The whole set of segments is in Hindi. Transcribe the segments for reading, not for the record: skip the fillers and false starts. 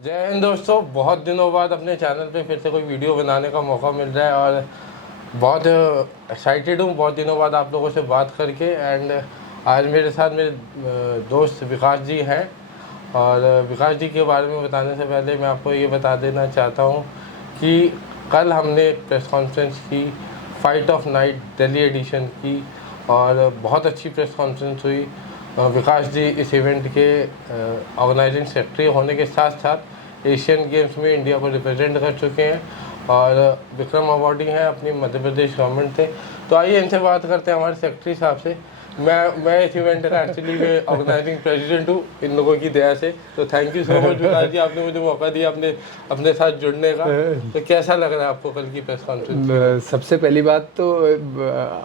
जय हिंद दोस्तों, बहुत दिनों बाद अपने चैनल पे फिर से कोई वीडियो बनाने का मौका मिल रहा है और बहुत एक्साइटेड हूँ बहुत दिनों बाद आप लोगों से बात करके। एंड आज मेरे साथ मेरे दोस्त विकास जी हैं और विकास जी के बारे में बताने से पहले मैं आपको ये बता देना चाहता हूँ कि कल हमने प्रेस कॉन्फ्रेंस की, fight of night Delhi edition की और बहुत अच्छी प्रेस कॉन्फ्रेंस हुई। विकास जी इस इवेंट के ऑर्गेनाइजिंग सेक्रेटरी होने के साथ साथ एशियन गेम्स में इंडिया को रिप्रेजेंट कर चुके हैं और विक्रम अवार्डी हैं अपनी मध्य प्रदेश गवर्नमेंट से। तो आइए इनसे बात करते हैं, हमारे सेक्रेटरी साहब से। मैं इस इवेंट का एक्चुअली मैं ऑर्गेनाइजिंग प्रेसिडेंट हूँ इन लोगों की दया से। तो थैंक यू सो मच विकास जी, आपने मुझे मौका दिया अपने साथ जुड़ने का। तो कैसा लग रहा है आपको कल की प्रेस कॉन्फ्रेंस? सबसे पहली बात तो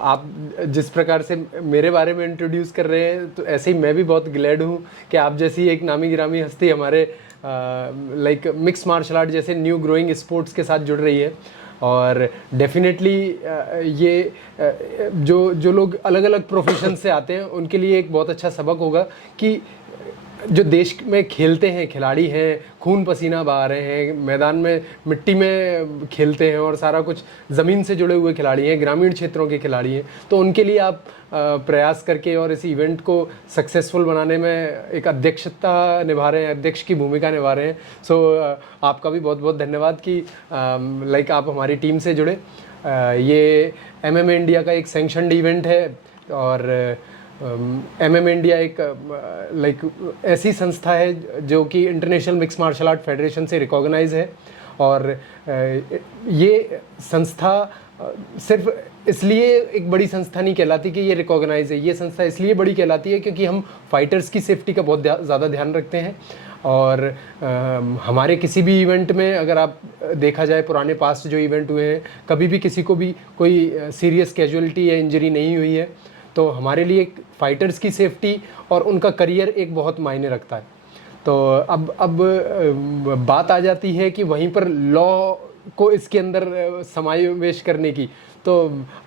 आप जिस प्रकार से मेरे बारे में इंट्रोड्यूस कर रहे हैं तो ऐसे ही मैं भी बहुत ग्लैड हूँ कि आप जैसी एक नामी गिरामी हस्ती हमारे लाइक मिक्स मार्शल आर्ट जैसे न्यू ग्रोइंग स्पोर्ट्स के साथ जुड़ रही है। और डेफिनेटली ये जो लोग अलग अलग प्रोफेशन से आते हैं उनके लिए एक बहुत अच्छा सबक होगा कि जो देश में खेलते हैं खिलाड़ी हैं, खून पसीना बहा रहे हैं, मैदान में मिट्टी में खेलते हैं और सारा कुछ ज़मीन से जुड़े हुए खिलाड़ी हैं, ग्रामीण क्षेत्रों के खिलाड़ी हैं, तो उनके लिए आप प्रयास करके और इस इवेंट को सक्सेसफुल बनाने में एक अध्यक्षता निभा रहे हैं, अध्यक्ष की भूमिका निभा रहे हैं। सो आपका भी बहुत बहुत धन्यवाद कि लाइक आप हमारी टीम से जुड़े। ये MMA इंडिया का एक सैंक्शनड इवेंट है और MMA इंडिया एक लाइक ऐसी संस्था है जो कि international mix martial art federation से रिकॉग्नाइज है। और ये संस्था सिर्फ इसलिए एक बड़ी संस्था नहीं कहलाती कि ये रिकॉग्नाइज है, ये संस्था इसलिए बड़ी कहलाती है क्योंकि हम फाइटर्स की सेफ्टी का बहुत ज़्यादा ध्यान रखते हैं। और हमारे किसी भी इवेंट में अगर आप देखा जाए पुराने पास्ट जो इवेंट हुए हैं, कभी भी किसी को भी कोई सीरियस कैजुअलिटी या इंजरी नहीं हुई है। तो हमारे लिए फाइटर्स की सेफ्टी और उनका करियर एक बहुत मायने रखता है। तो अब बात आ जाती है कि वहीं पर लॉ को इसके अंदर समावेश करने की। तो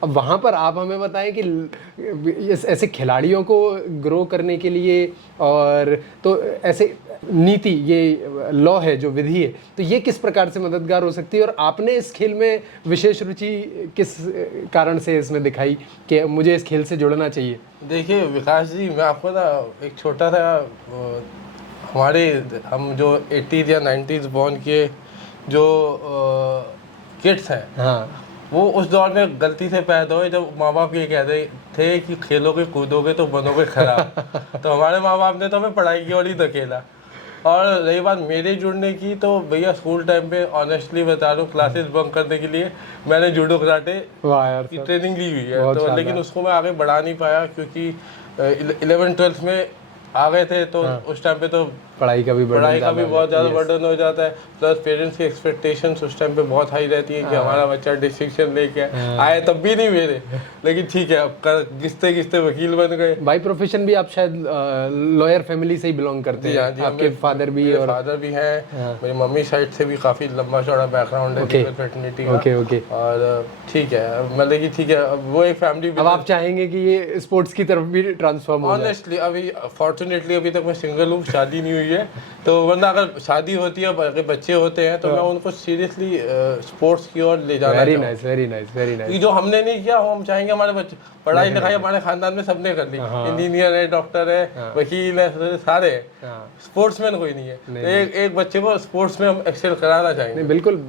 अब वहाँ पर आप हमें बताएं कि ऐसे खिलाड़ियों को ग्रो करने के लिए और तो ऐसे नीति, ये लॉ है जो विधि है, तो ये किस प्रकार से मददगार हो सकती है और आपने इस खेल में विशेष रुचि किस कारण से इसमें दिखाई कि मुझे इस खेल से जुड़ना चाहिए? देखिए विकास जी, मैं आपको ना एक छोटा सा हम जो 80s या 90s बॉर्न के जो किड्स हैं, हाँ, वो उस दौर में गलती से पैदा हुए जब माँ बाप ये कहते थे कि खेलोगे कूदोगे तो बनोगे खराब। तो हमारे माँ बाप ने तो हमें पढ़ाई की ओर ही धकेला। और रही बात मेरे जुड़ने की, तो भैया स्कूल टाइम पे ऑनेस्टली बता रहा हूँ, क्लासेस बंक करने के लिए मैंने जूडो कराटे की ट्रेनिंग ली हुई है। तो लेकिन उसको मैं आगे बढ़ा नहीं पाया क्योंकि 11th-12th में आ गए थे। तो उस टाइम पे तो पढ़ाई का भी बहुत ज़्यादा बर्डन हो जाता है। प्लस पेरेंट्स की एक्सपेक्टेशंस उस टाइम पे बहुत हाई रहती है कि हमारा बच्चा डिस्टिंक्शन लेके आए, तब भी नहीं मेरे। लेकिन ठीक है, अब घिसते घिसते वकील बन गए। बाई प्रोफेशन भी आप शायद लॉयर फैमिली से ही बिलोंग करते हैं? जी, आपके फादर भी और फादर भी हैं। मेरी मम्मी साइड से भी काफ़ी लंबा चौड़ा बैकग्राउंड है फ्रेटर्निटी का। और ठीक है, मतलब कि ठीक है, वो एक फैमिली। अब आप चाहेंगे कि ये स्पोर्ट्स की तरफ भी ट्रांसफॉर्म हो? ऑनेस्टली अभी फॉर्चुनेटली अभी तक मैं सिंगल हूँ, शादी नहीं हुई है। तो वरना अगर शादी होती है, अगर बच्चे होते हैं तो मैं उनको सीरियसली स्पोर्ट्स की ओर ले जाना। Very nice, very nice, very nice. जो हमने नहीं किया हम चाहेंगे हमारे बच्चे, पढ़ाई लिखाई हमारे खानदान में सबने कर ली। इंजीनियर है, डॉक्टर है, वकील है, सारे हैं। स्पोर्ट्समैन कोई नहीं है। तो एक बच्चे को स्पोर्ट्स में हम एक्सेल कराना चाहेंगे। बिल्कुल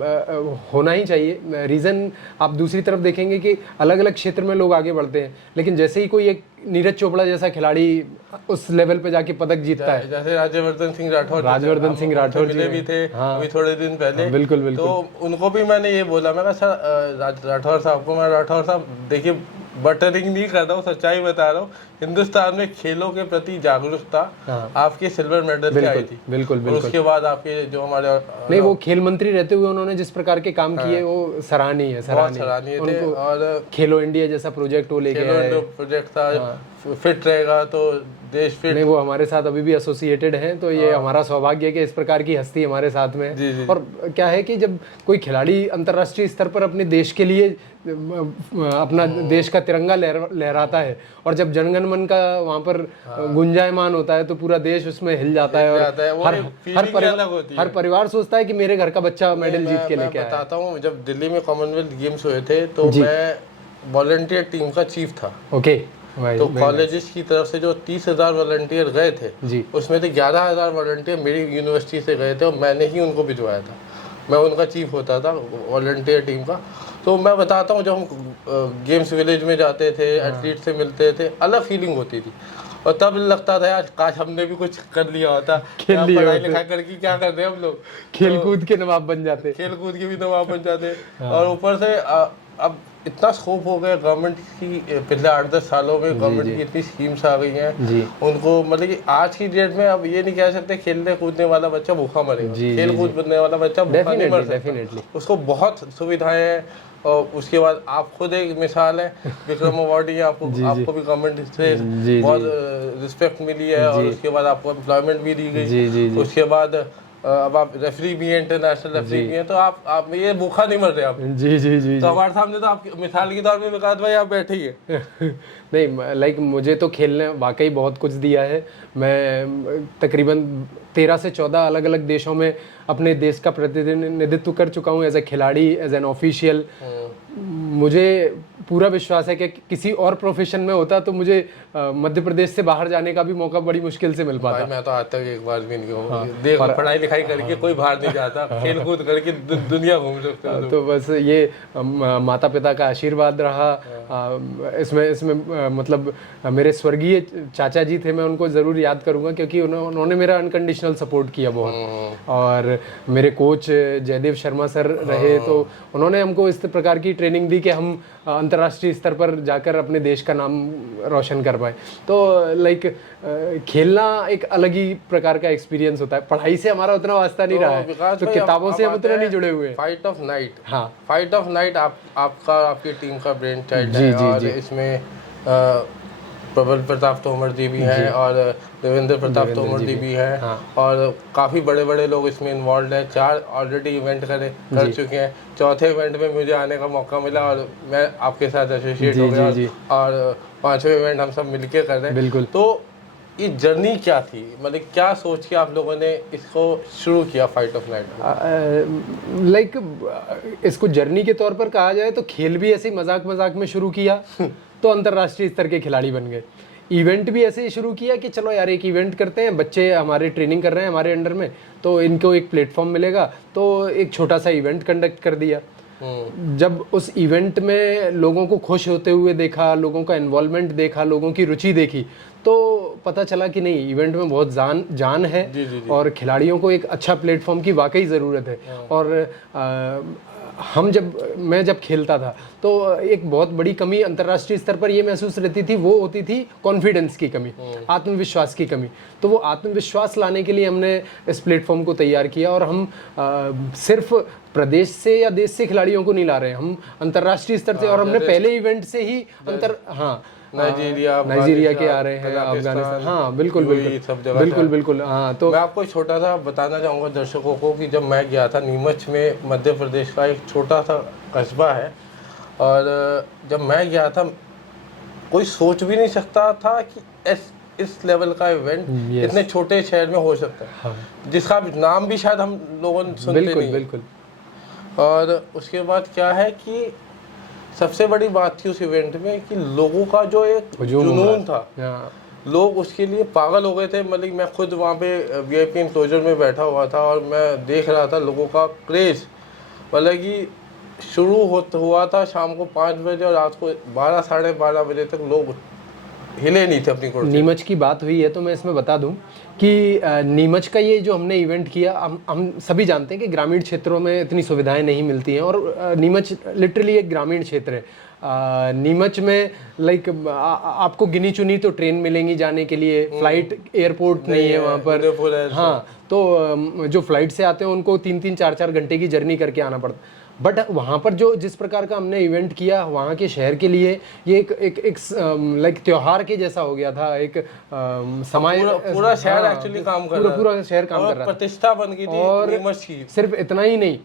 होना ही चाहिए। रीज़न आप दूसरी तरफ देखेंगे कि अलग अलग क्षेत्र में लोग आगे बढ़ते हैं, लेकिन जैसे ही कोई एक नीरज चोपड़ा जैसा खिलाड़ी उस लेवल पे जाके पदक जीतता है, जैसे राज्यवर्धन सिंह राठौर मिले भी थे अभी थोड़े दिन पहले। बिल्कुल बिल्कुल। तो उनको भी मैंने ये बोला, मैं कहा सर राठौर साहब को, मैं राठौर साहब देखिए बटरिंग नहीं कर रहा हूँ, सच्चाई बता रहा हूँ, हिंदुस्तान में खेलों के प्रति जागरूकता आपके सिल्वर मेडल से आई थी। बिल्कुल बिल्कुल। उसके बाद आपके जो हमारे नहीं, वो खेल मंत्री रहते हुए उन्होंने जिस प्रकार के काम किए वो सराहनीय है, सराहनीय थे। और खेलो इंडिया जैसा प्रोजेक्ट वो लेके आए। प्रोजेक्ट था, फिट रहेगा तो देश फिट। नहीं, वो हमारे साथ अभी भी एसोसिएटेड हैं, तो ये हमारा सौभाग्य है कि इस प्रकार की हस्ती हमारे साथ में है। और क्या है कि जब कोई खिलाड़ी अंतर्राष्ट्रीय स्तर पर अपने देश के लिए अपना देश का तिरंगा लहराता है, और जब जनगण मन का वहाँ पर गुंजायमान होता है, तो पूरा देश उसमें हिल जाता है। और हर परिवार सोचता है कि मेरे घर का बच्चा मेडल जीत के लेके आया। बताता हूँ, जब दिल्ली में कॉमनवेल्थ गेम्स हुए थे तो मैं वॉलंटियर टीम का चीफ था। ओके। तो कॉलेजेस की तरफ से जो 30,000 वॉलंटियर गए थे जी, उसमें से 11,000 वॉलंटियर मेरी यूनिवर्सिटी से गए थे, और मैंने ही उनको भिजवाया था। मैं उनका चीफ होता था वॉलंटियर टीम का। तो मैं बताता हूँ, जब हम गेम्स विलेज में जाते थे, एथलीट से मिलते थे, अलग फीलिंग होती थी। और तब लगता था यार काश हमने भी कुछ कर लिया होता, पढ़ाई लिखाई करके क्या कर रहे हैं हम लोग, खेलकूद के नवाब बन जाते, खेलकूद के भी नवाब बन जाते। और ऊपर से अब इतना स्कोप हो गया गवर्नमेंट की, पिछले 8-10 सालों में गवर्नमेंट की इतनी स्कीम्स आ गई हैं उनको, मतलब कि आज की डेट में अब ये नहीं कह सकते खेलने कूदने वाला बच्चा भूखा मरेगा। खेल कूद बनने वाला बच्चा भूखा नहीं मर सकता, उसको बहुत सुविधाएं हैं। और उसके बाद आप खुद एक मिसाल है, विक्रम अवार्ड, आपको भी गवर्नमेंट से बहुत रिस्पेक्ट मिली है, और उसके बाद आपको एम्प्लॉयमेंट भी दी गई। उसके बाद अब आप रेफरी भी हैं, इंटरनेशनल रेफरी भी हैं, तो आप ये भूखा नहीं मर रहे आप। जी। तो हमारे सामने तो आप मिसाल के तौर पे विकास भाई आप बैठे ही है। नहीं, लाइक मुझे तो खेलने वाकई बहुत कुछ दिया है। मैं तकरीबन 13 से 14 अलग अलग देशों में अपने देश का प्रतिनिधित्व कर चुका हूँ एज ए खिलाड़ी, एज एन ऑफिशियल। मुझे पूरा विश्वास है कि किसी और प्रोफेशन में होता तो मुझे मध्य प्रदेश से बाहर जाने का भी मौका बड़ी मुश्किल से मिल पाता। मैं तो आज तक एक बार भी नहीं हूँ। देखो, पढ़ाई लिखाई करके कोई बाहर नहीं जाता, खेल कूद करके दुनिया घूम सकते हैं। तो बस ये माता पिता का आशीर्वाद रहा। इसमें मतलब मेरे स्वर्गीय चाचा जी थे, मैं उनको ज़रूर याद करूँगा, क्योंकि उन्होंने मेरा अनकंडीशनल सपोर्ट किया बहुत। और मेरे कोच जयदेव शर्मा सर रहे, तो उन्होंने हमको इस प्रकार की ट्रेनिंग दी कि हम अंतर्राष्ट्रीय स्तर पर जाकर अपने देश का नाम रोशन कर पाए। तो लाइक खेलना एक अलग ही प्रकार का एक्सपीरियंस होता है। पढ़ाई से हमारा उतना वास्ता नहीं रहा है, तो किताबों से हम उतना नहीं जुड़े हुए। फाइट ऑफ नाइट, हाँ, फाइट ऑफ नाइट आपकी टीम का ब्रेन चाइल्ड है, और इसमें प्रबल प्रताप तोमर जी भी हैं, और देवेंद्र प्रताप तोमर जी भी हैं, और काफ़ी बड़े बड़े लोग इसमें इन्वॉल्व हैं। 4 ऑलरेडी इवेंट कर चुके हैं, चौथे इवेंट में मुझे आने का मौका मिला, और मैं आपके साथ एसोसिएट हो गया, और 5वें इवेंट हम सब मिलके कर रहे हैं। बिल्कुल। तो ये जर्नी क्या थी, मतलब क्या सोच के आप लोगों ने इसको शुरू किया फाइट ऑफ नाइट? लाइक इसको जर्नी के तौर पर कहा जाए तो खेल भी ऐसे मजाक मजाक में शुरू किया तो अंतर्राष्ट्रीय स्तर के खिलाड़ी बन गए। इवेंट भी ऐसे ही शुरू किया कि चलो यार एक इवेंट करते हैं, बच्चे हमारे ट्रेनिंग कर रहे हैं हमारे अंडर में, तो इनको एक प्लेटफॉर्म मिलेगा, तो एक छोटा सा इवेंट कंडक्ट कर दिया। जब उस इवेंट में लोगों को खुश होते हुए देखा, लोगों का इन्वॉल्वमेंट देखा, लोगों की रुचि देखी, तो पता चला कि नहीं, इवेंट में बहुत जान है। और खिलाड़ियों को एक अच्छा प्लेटफॉर्म की वाकई ज़रूरत है। और मैं जब खेलता था तो एक बहुत बड़ी कमी अंतर्राष्ट्रीय स्तर पर ये महसूस रहती थी, वो होती थी कॉन्फिडेंस की कमी, आत्मविश्वास की कमी। तो वो आत्मविश्वास लाने के लिए हमने इस प्लेटफॉर्म को तैयार किया, और हम सिर्फ प्रदेश से या देश से खिलाड़ियों को नहीं ला रहे हैं, हम अंतर्राष्ट्रीय स्तर से। और हमने पहले इवेंट से ही नाइजीरिया के आ रहे हैं, अफगानिस्तान, हाँ बिल्कुल, बिल्कुल। हाँ, तो मैं आपको छोटा सा बताना चाहूँगा दर्शकों को कि जब मैं गया था नीमच में, मध्य प्रदेश का एक छोटा सा कस्बा है, और जब मैं गया था कोई सोच भी नहीं सकता था कि इस लेवल का इवेंट इतने छोटे शहर में हो सकता है। हाँ। जिसका नाम भी शायद हम लोगों ने सुनते नहीं। बिल्कुल। और उसके बाद क्या है कि सबसे बड़ी बात थी उस इवेंट में कि लोगों का जो एक जुनून था, लोग उसके लिए पागल हो गए थे। मतलब मैं खुद वहाँ पे वीआईपी इंक्लोजर में बैठा हुआ था, और मैं देख रहा था लोगों का क्रेज़। मतलब कि शुरू हुआ था शाम को 5 बजे, और रात को 12 साढ़े 12 बजे तक लोग हिले नहीं थे अपनी कुर्सी। नीमच की बात हुई है तो मैं इसमें बता दूं कि नीमच का ये जो हमने इवेंट किया, हम सभी जानते हैं कि ग्रामीण क्षेत्रों में इतनी सुविधाएं नहीं मिलती हैं, और नीमच लिटरली एक ग्रामीण क्षेत्र है। नीमच में लाइक आपको गिनी चुनी तो ट्रेन मिलेंगी जाने के लिए, फ्लाइट एयरपोर्ट नहीं है वहाँ पर। हाँ, तो जो फ्लाइट से आते हैं उनको 3-3 4-4 घंटे की जर्नी करके आना पड़ता। बट वहाँ पर जो जिस प्रकार का हमने इवेंट किया वहाँ के शहर के लिए, ये एक लाइक त्योहार के जैसा हो गया था। एक समाज, पूरा शहर एक्चुअली काम कर रहा था, पूरा शहर काम कर रहा था, प्रतिष्ठा बन गई थी और नीमच की। सिर्फ इतना ही नहीं,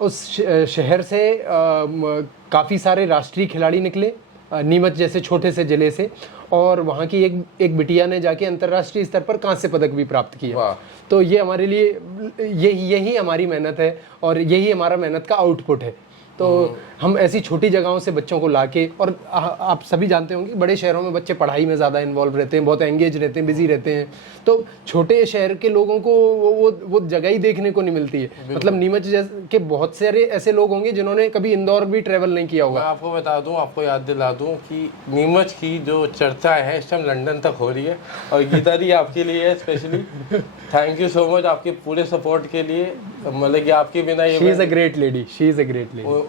उस शहर से काफ़ी सारे राष्ट्रीय खिलाड़ी निकले नीमच जैसे छोटे से जिले से, और वहाँ की एक बिटिया ने जाके अंतर्राष्ट्रीय स्तर पर कांस्य पदक भी प्राप्त किया। तो ये हमारे लिए यही हमारी मेहनत है और यही हमारा मेहनत का आउटपुट है। तो हम ऐसी छोटी जगहों से बच्चों को लाके, और आप सभी जानते होंगे बड़े शहरों में बच्चे पढ़ाई में ज़्यादा इन्वॉल्व रहते हैं, बहुत एंगेज रहते हैं, बिजी रहते हैं। तो छोटे शहर के लोगों को वो जगह ही देखने को नहीं मिलती है। मतलब नीमच जैसे के बहुत सारे ऐसे लोग होंगे जिन्होंने कभी इंदौर भी ट्रैवल नहीं किया होगा। मैं आपको बता दूं, आपको याद दिला दूं कि नीमच की जो चर्चा है इस टाइम लंदन तक हो रही है, और गीता दी आपके लिए है specially. Thank you so much आपके पूरे सपोर्ट के लिए। मतलब कि आपके बिना ये she is a great lady, she is a great lady.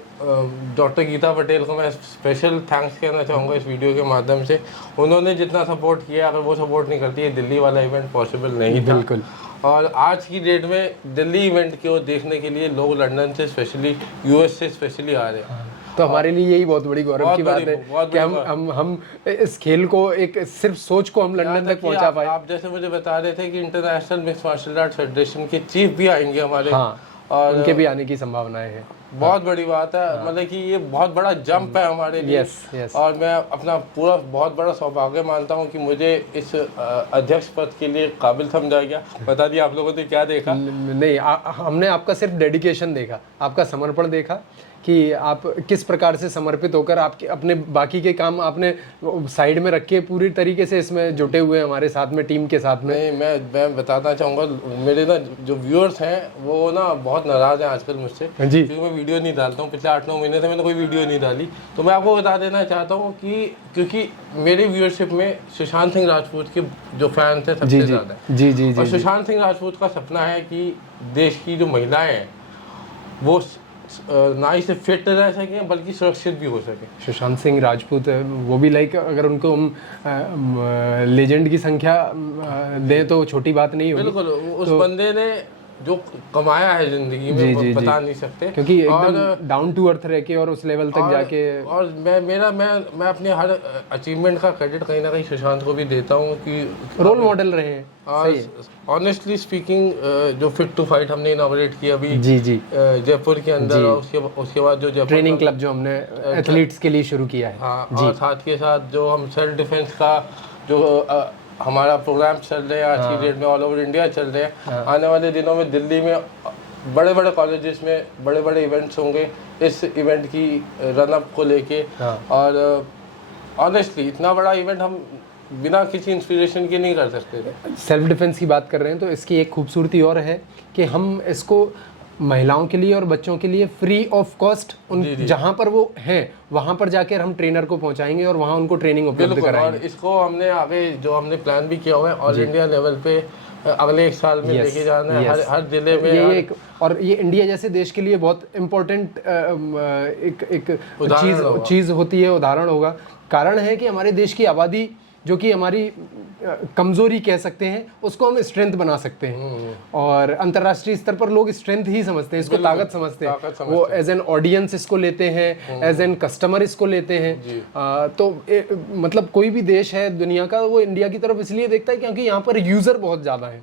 Doctor Geeta Patel को मैं स्पेशल थैंक्स कहना चाहूँगा इस वीडियो के माध्यम से। उन्होंने जितना सपोर्ट किया, अगर वो सपोर्ट नहीं करती, ये दिल्ली वाला इवेंट पॉसिबल नहीं था। बिल्कुल। और आज की डेट में दिल्ली इवेंट को देखने के लिए लोग लंदन से स्पेशली, यूएस से स्पेशली आ रहे हैं। तो हमारे लिए यही बहुत बड़ी गौरव की बात है कि हम इस खेल को, एक सिर्फ सोच को हम लंदन तक पहुंचा पाए। आप जैसे मुझे बता रहे थे कि international mix martial art federation के चीफ भी आएंगे हमारे। हाँ, और उनके भी आने की संभावनाएं हैं। बहुत बड़ी बात है। मतलब कि ये बहुत बड़ा जंप है हमारे लिए। yes. और मैं अपना पूरा बहुत बड़ा सौभाग्य मानता हूँ कि मुझे इस अध्यक्ष पद के लिए काबिल समझा गया। बता दिया आप लोगों ने क्या देखा? नहीं, हमने आपका सिर्फ डेडिकेशन देखा, आपका समर्पण देखा कि आप किस प्रकार से समर्पित होकर आपके अपने बाकी के काम आपने साइड में रख के पूरी तरीके से इसमें जुटे हुए हैं हमारे साथ में, टीम के साथ में। नहीं, मैं बताना चाहूँगा, मेरे ना जो व्यूअर्स हैं वो ना बहुत नाराज़ हैं आजकल मुझसे, क्योंकि मैं वीडियो नहीं डालता हूँ। पिछले 8-9 महीने से मैंने कोई वीडियो नहीं डाली। तो मैं आपको बता देना चाहता हूँ कि क्योंकि मेरी व्यूअरशिप में सुशांत सिंह राजपूत के जो फैंस हैं सबसे ज़्यादा है। जी। और सुशांत सिंह राजपूत का सपना है कि देश की जो महिलाएं हैं वो ना ही सिर्फ फिट रह सकें बल्कि सुरक्षित भी हो सके। सुशांत सिंह राजपूत वो भी लाइक, अगर उनको हम लेजेंड की संख्या दें तो छोटी बात नहीं होगी। बिल्कुल, उस बंदे ने जो कमाया है जिंदगी में बता नहीं सकते, क्योंकि एकदम डाउन टू अर्थ रह के और उस लेवल तक जाके। और मैं अपने हर अचीवमेंट का क्रेडिट कहीं ना कहीं सुशांत को भी देता हूँ कि रोल मॉडल रहे हैं। ऑनेस्टली स्पीकिंग, जो फिट टू फाइट हमने इनॉग्रेट किया अभी जी जयपुर के अंदर, उसके बाद जो जयपुर ट्रेनिंग क्लब जो हमने एथलीट्स के लिए शुरू किया है। हाँ, और साथ के साथ जो हम सेल्फ डिफेंस का जो हमारा प्रोग्राम चल रहे हैं आज की डेट में, ऑल ओवर इंडिया चल रहे हैं। आने वाले दिनों में दिल्ली में बड़े बड़े कॉलेजेस में बड़े बड़े इवेंट्स होंगे इस इवेंट की रनअप को लेके। और ऑनेस्टली इतना बड़ा इवेंट हम बिना किसी इंस्पिरेशन के नहीं कर सकते थे। सेल्फ डिफेंस की बात कर रहे हैं तो इसकी एक खूबसूरती और है कि हम इसको महिलाओं के लिए और बच्चों के लिए फ्री ऑफ कॉस्ट जहाँ पर वो हैं वहाँ पर जाकर हम ट्रेनर को पहुँचाएंगे और वहाँ उनको ट्रेनिंग उपलब्ध कराएंगे। और इसको हमने आगे जो हमने प्लान भी किया हुआ है ऑल इंडिया लेवल पे अगले 1 साल में लेके जाना है हर जिले में। ये एक, और ये इंडिया जैसे देश के लिए बहुत इम्पोर्टेंट एक चीज़ होती है, उदाहरण होगा। कारण है कि हमारे देश की आबादी जो कि हमारी कमजोरी कह सकते हैं, उसको हम स्ट्रेंथ बना सकते हैं। और अंतर्राष्ट्रीय स्तर पर लोग स्ट्रेंथ ही समझते हैं, इसको ताकत समझते हैं। वो एज एन ऑडियंस इसको लेते हैं, एज एन कस्टमर इसको लेते हैं। तो मतलब कोई भी देश है दुनिया का, वो इंडिया की तरफ इसलिए देखता है क्योंकि यहाँ पर यूजर बहुत ज़्यादा है।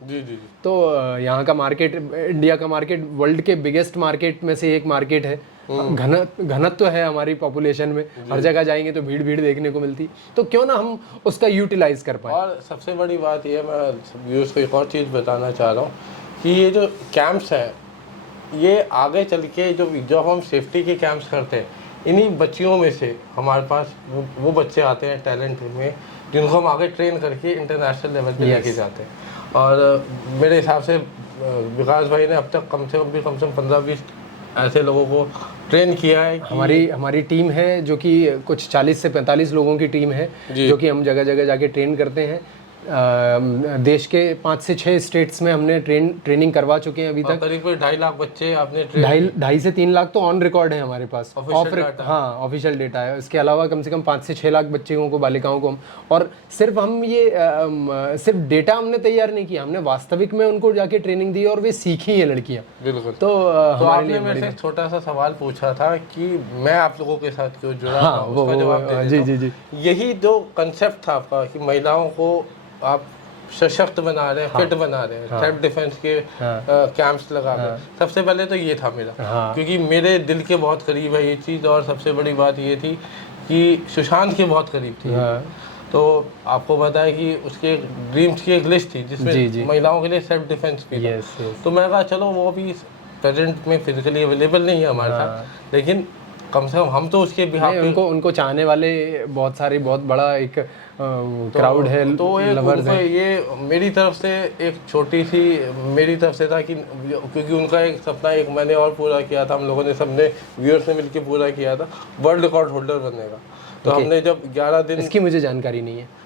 तो यहाँ का मार्केट, इंडिया का मार्केट वर्ल्ड के बिगेस्ट मार्केट में से एक मार्केट है। घनत्व है हमारी पॉपुलेशन में, हर जगह जाएंगे तो भीड़ देखने को मिलती, तो क्यों ना हम उसका यूटिलाइज कर पाए। और सबसे बड़ी बात ये, मैं व्यूअर्स को एक और चीज़ बताना चाह रहा हूँ कि ये जो कैंप्स हैं ये आगे चल के जो हम सेफ्टी के कैंप्स करते हैं, इन्हीं बच्चियों में से हमारे पास वो बच्चे आते हैं टैलेंट में, जिनको हम आगे ट्रेन करके इंटरनेशनल लेवल पे लेके जाते हैं। और मेरे हिसाब से विकास भाई ने अब तक कम से कम 15-20 ऐसे लोगों को ट्रेन किया है। हमारी टीम है जो कि कुछ 40 से 45 लोगों की टीम है जो कि हम जगह जगह जाके ट्रेन करते हैं। देश के 5 से 6 स्टेट्स में हमने ट्रेनिंग करवा चुके हैं अभी तक। करीब 2.5 लाख बच्चे आपने 2.5 से 3 लाख तो ऑन रिकॉर्ड है हमारे पास, हाँ ऑफिशियल डेटा है। इसके अलावा कम से कम 5 से 6 लाख बच्चों को, बालिकाओं को और सिर्फ हम ये सिर्फ डेटा हमने तैयार नहीं किया, हमने वास्तविक में उनको जाके ट्रेनिंग दी और वे सीखी है लड़कियाँ। बिल्कुल। तो आपने मेरे से छोटा सा सवाल पूछा था कि मैं आप लोगों के साथ क्यों जुड़ा, हाँ, उसका जवाब दे देता हूं। जी। यही जो कंसेप्ट था आपका कि महिलाओं को आप सशक्त बना रहे हैं, फिट बना रहे हैं, सेल्फ डिफेंस के कैंप्स लगा रहे हैं, सबसे पहले तो ये था मेरा, क्योंकि मेरे दिल के बहुत करीब है ये चीज़। और सबसे बड़ी बात ये थी कि सुशांत के बहुत करीब थी। तो आपको पता है कि उसके ड्रीम्स की एक लिस्ट थी जिसमें महिलाओं के लिए सेल्फ डिफेंस भी था। तो मैंने कहा चलो वो भी प्रेजेंट में फिजिकली अवेलेबल नहीं है हमारे साथ, लेकिन कम से कम हम तो उसके बिहाफ पे उनको चाहने वाले बहुत सारे, बहुत बड़ा एक क्राउड है। तो ये मेरी तरफ से एक छोटी सी मेरी तरफ से था कि क्योंकि उनका एक सपना एक मैंने और पूरा किया था, हम लोगों ने सबने व्यूअर्स ने मिलकर पूरा किया था, वर्ल्ड रिकॉर्ड होल्डर बनने का। तो हमने जब 11 दिन, इसकी मुझे जानकारी नहीं है।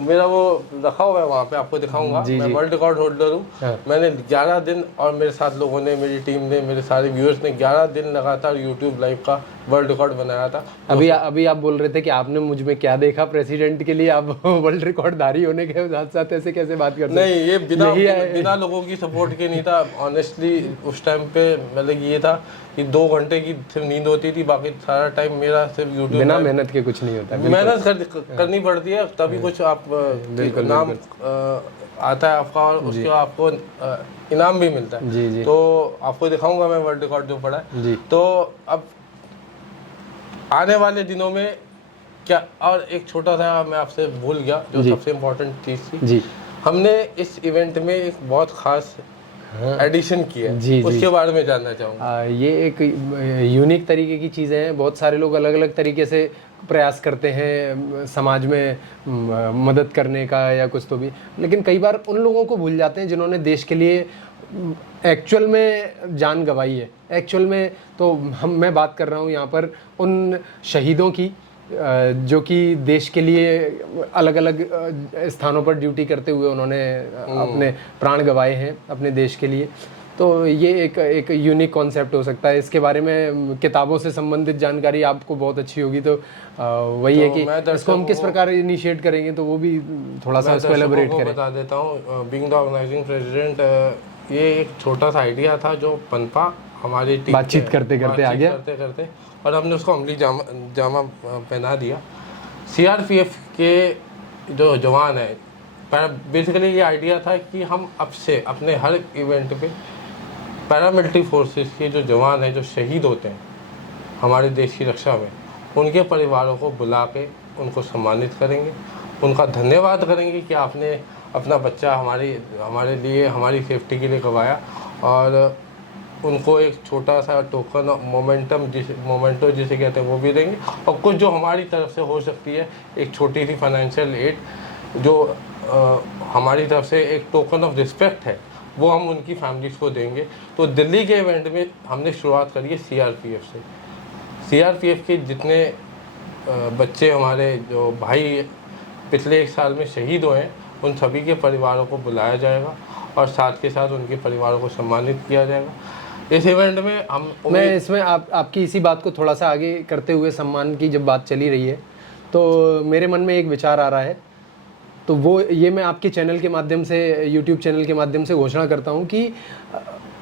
मेरा वो रखा हुआ है वहाँ पे, आपको दिखाऊंगा। मैं वर्ल्ड रिकॉर्ड होल्डर हूँ। मैंने 11 दिन और मेरे साथ लोगों ने, मेरी टीम ने, मेरे सारे व्यूअर्स ने 11 दिन लगातार यूट्यूब लाइव का वर्ल्ड रिकॉर्ड बनाया था। अभी आप बोल रहे थे कि आपने मुझ में क्या देखा प्रेसिडेंट के लिए, आप वर्ल्ड रिकॉर्डधारी होने के साथ साथ ऐसे कैसे बात करते हैं? नहीं, ये बिना लोगों की सपोर्ट के नहीं था। ऑनेस्टली उस टाइम पे मतलब ये था कि 2 घंटे की सिर्फ नींद होती थी, बाकी सारा टाइम मेरा सिर्फ यूट्यूब। बिना मेहनत के कुछ नहीं होता, मेहनत करनी पड़ती है तभी कुछ आप नाम आता है आपका, और उसके आपको इनाम भी मिलता है। जी। तो आपको दिखाऊंगा मैं वर्ल्ड रिकॉर्ड जो पड़ा है। तो अब आने वाले दिनों में क्या, और एक छोटा सा मैं आपसे भूल गया जो सबसे इम्पोर्टेंट चीज़ थी जी, हमने इस इवेंट में एक बहुत खास एडिशन किया है, उसके बारे में जानना चाहूँगा। ये एक यूनिक तरीके की चीज़ें हैं। बहुत सारे लोग अलग अलग तरीके से प्रयास करते हैं समाज में मदद करने का या कुछ तो भी, लेकिन कई बार उन लोगों को भूल जाते हैं जिन्होंने देश के लिए एक्चुअल में जान गंवाई है। एक्चुअल में तो मैं बात कर रहा हूँ यहाँ पर उन शहीदों की जो कि देश के लिए अलग अलग स्थानों पर ड्यूटी करते हुए उन्होंने अपने प्राण गंवाए हैं अपने देश के लिए। तो ये एक यूनिक कॉन्सेप्ट हो सकता है। इसके बारे में किताबों से संबंधित जानकारी आपको बहुत अच्छी होगी, तो वही है कि इसको हम किस प्रकार इनिशिएट करेंगे, तो वो भी थोड़ा सा इसको एलैबोरेट करें। बता देता हूँ। बीइंग द ऑर्गेनाइजिंग प्रेसिडेंट, ये एक छोटा सा आइडिया था जो पनपा हमारी टीम बातचीत करते करते और हमने उसको अमली जामा पहना दिया। सीआरपीएफ के जो जवान है, बेसिकली ये आइडिया था कि हम अब से अपने हर इवेंट पे पैरामिलिट्री फोर्सेस के जो जवान हैं जो शहीद होते हैं हमारे देश की रक्षा में, उनके परिवारों को बुला के उनको सम्मानित करेंगे, उनका धन्यवाद करेंगे कि आपने अपना बच्चा हमारे लिए, हमारी सेफ्टी के लिए गवाया, और उनको एक छोटा सा टोकन मोमेंटो जिसे कहते हैं वो भी देंगे, और कुछ जो हमारी तरफ से हो सकती है एक छोटी सी फाइनेंशियल एड जो हमारी तरफ से एक टोकन ऑफ रिस्पेक्ट है, वो हम उनकी फैमिलीज को देंगे। तो दिल्ली के इवेंट में हमने शुरुआत करी है सीआरपीएफ से। सीआरपीएफ के जितने बच्चे हमारे जो भाई पिछले 1 साल में शहीद हुए हैं, उन सभी के परिवारों को बुलाया जाएगा और साथ के साथ उनके परिवारों को सम्मानित किया जाएगा। इस इवेंट में मैं इसमें आपकी इसी बात को थोड़ा सा आगे करते हुए, सम्मान की जब बात चली रही है, तो मेरे मन में एक विचार आ रहा है। तो वो ये मैं आपके चैनल के माध्यम से, यूट्यूब चैनल के माध्यम से घोषणा करता हूँ कि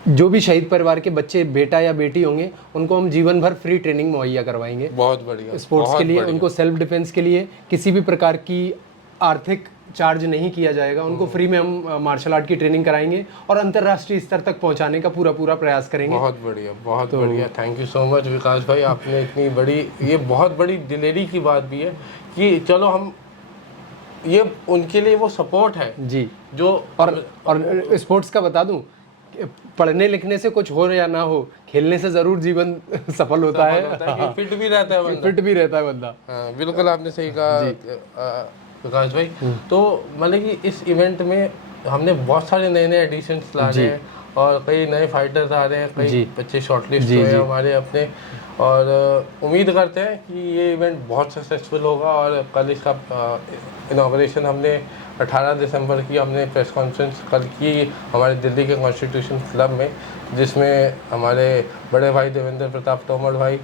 जो भी शहीद परिवार के बच्चे, बेटा या बेटी होंगे, उनको हम जीवन भर फ्री ट्रेनिंग मुहैया करवाएंगे। बहुत बढ़िया। स्पोर्ट्स के लिए, उनको सेल्फ डिफेंस के लिए किसी भी प्रकार की आर्थिक चार्ज नहीं किया जाएगा। उनको फ्री में हम मार्शल आर्ट की ट्रेनिंग कराएंगे और अंतर्राष्ट्रीय स्तर तक पहुंचाने का पूरा प्रयास करेंगे। बहुत बढ़िया, बहुत बढ़िया। थैंक यू सो मच विकास भाई, आपने इतनी बड़ी, ये बहुत बड़ी दिलेरी की बात भी है कि चलो हम ये उनके लिए वो सपोर्ट है जी जो। और स्पोर्ट्स का बता दूं, पढ़ने लिखने से कुछ हो या ना हो, खेलने से जरूर जीवन सफल होता है। फिट भी रहता है बंदा, फिट भी रहता है बंदा। हाँ, बिल्कुल आपने सही कहा विकास भाई। तो मतलब कि इस इवेंट में हमने बहुत सारे नए एडिशंस ला रहे हैं, और कई नए फाइटर्स आ रहे हैं, कई जी। बच्चे शॉर्टलिस्ट जी, हुए हैं जी। हमारे अपने, और उम्मीद करते हैं कि ये इवेंट बहुत सक्सेसफुल होगा। और कल इसका इनाग्रेशन हमने 18 दिसंबर की हमने प्रेस कॉन्फ्रेंस कल की हमारे दिल्ली के कॉन्स्टिट्यूशन क्लब में, जिसमें हमारे बड़े भाई देवेंद्र प्रताप तोमर भाई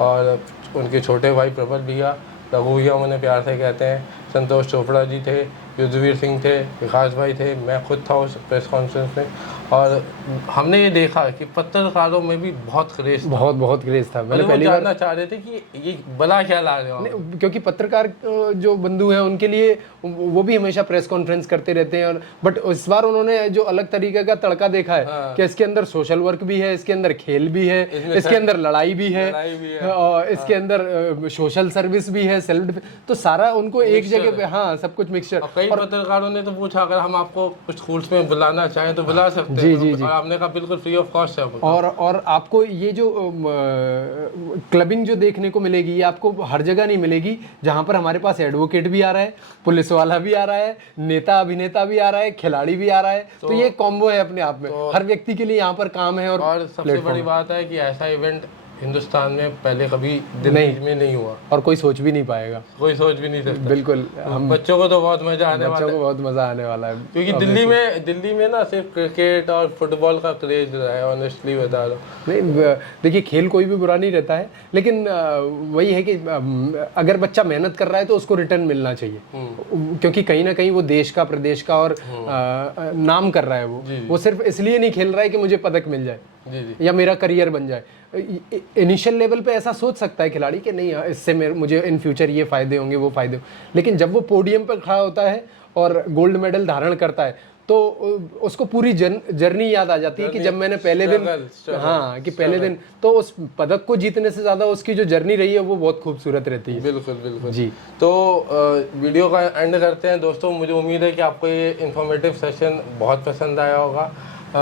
और उनके छोटे भाई प्रबल भैया, रघु भैया उन्हें प्यार से कहते हैं, संतोष चोपड़ा जी थे, युद्धवीर सिंह थे, विकास भाई थे, मैं खुद था उस प्रेस कॉन्फ्रेंस में। और हमने ये देखा कि पत्रकारों में भी बहुत क्रेज, बहुत क्रेज था। मैंने वो पहली बार जानना चाह रहे थे कि ये बला क्या ला रहे हो आप? नहीं, क्योंकि पत्रकार जो बंधु हैं उनके लिए वो भी हमेशा प्रेस कॉन्फ्रेंस करते रहते हैं, और बट इस बार उन्होंने जो अलग तरीके का तड़का देखा है कि इसके अंदर सोशल वर्क भी है, इसके अंदर खेल भी है, इसके अंदर लड़ाई भी है, और इसके अंदर सोशल सर्विस भी है, सेल्फ, तो सारा उनको एक जगह पे, हाँ, सब कुछ मिक्सचर। कई पत्रकारों ने तो पूछा अगर हम आपको कुछ स्कूल्स में बुलाना चाहें तो बुला सकते जी, हैं, जी, जी। और आपने कहा बिल्कुल फ्री ऑफ कॉस्ट है। और आपको ये जो क्लबिंग जो देखने को मिलेगी, ये आपको हर जगह नहीं मिलेगी, जहाँ पर हमारे पास एडवोकेट भी आ रहा है, पुलिस वाला भी आ रहा है, नेता अभिनेता भी आ रहा है, खिलाड़ी भी आ रहा है, तो ये कॉम्बो है अपने आप में, हर व्यक्ति के लिए यहाँ पर काम है। और सबसे बड़ी बात है कि ऐसा इवेंट हिंदुस्तान में पहले कभी दिल्ली में नहीं हुआ, और कोई सोच भी नहीं पाएगा, कोई सोच भी नहीं सकता। बिल्कुल। हम बच्चों को तो बहुत मजा आने वाला है, बच्चों को बहुत मजा आने वाला है, क्योंकि दिल्ली में ना सिर्फ क्रिकेट और फुटबॉल का क्रेज रहा है, ऑनेस्टली बता रहा हूँ। नहीं, देखिए खेल कोई भी बुरा नहीं रहता है, लेकिन वही है कि अगर बच्चा मेहनत कर रहा है तो उसको रिटर्न मिलना चाहिए, क्योंकि कहीं ना कहीं वो देश का, प्रदेश का और नाम कर रहा है। वो सिर्फ इसलिए नहीं खेल रहा है कि मुझे पदक मिल जाए या मेरा करियर बन जाए। इनिशियल लेवल पे ऐसा सोच सकता है खिलाड़ी कि नहीं, इससे मुझे इन फ्यूचर ये फायदे होंगे, वो फायदे होंगे, लेकिन जब वो पोडियम पर खड़ा होता है और गोल्ड मेडल धारण करता है तो उसको पूरी जर्नी याद आ जाती है कि जब मैंने पहले दिन, हाँ, कि पहले दिन, तो उस पदक को जीतने से ज्यादा उसकी जो जर्नी रही है वो बहुत खूबसूरत रहती है। बिल्कुल बिल्कुल जी। तो वीडियो का एंड करते हैं दोस्तों। मुझे उम्मीद है कि आपको ये इंफॉर्मेटिव सेशन बहुत पसंद आया होगा।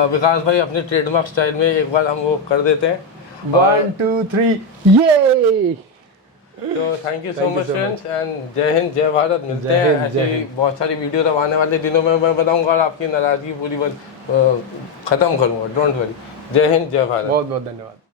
विकास भाई अपने ट्रेडमार्क स्टाइल में एक बार हम वो कर देते हैं, 1 2 3 ये। तो thank you so much friends, and जय हिंद जय भारत। मिलते हैं ऐसी बहुत सारी वीडियो अब आने वाले दिनों में मैं बताऊंगा और आपकी नाराजगी पूरी खत्म करूंगा, डोंट वरी। जय हिंद जय भारत। बहुत बहुत धन्यवाद।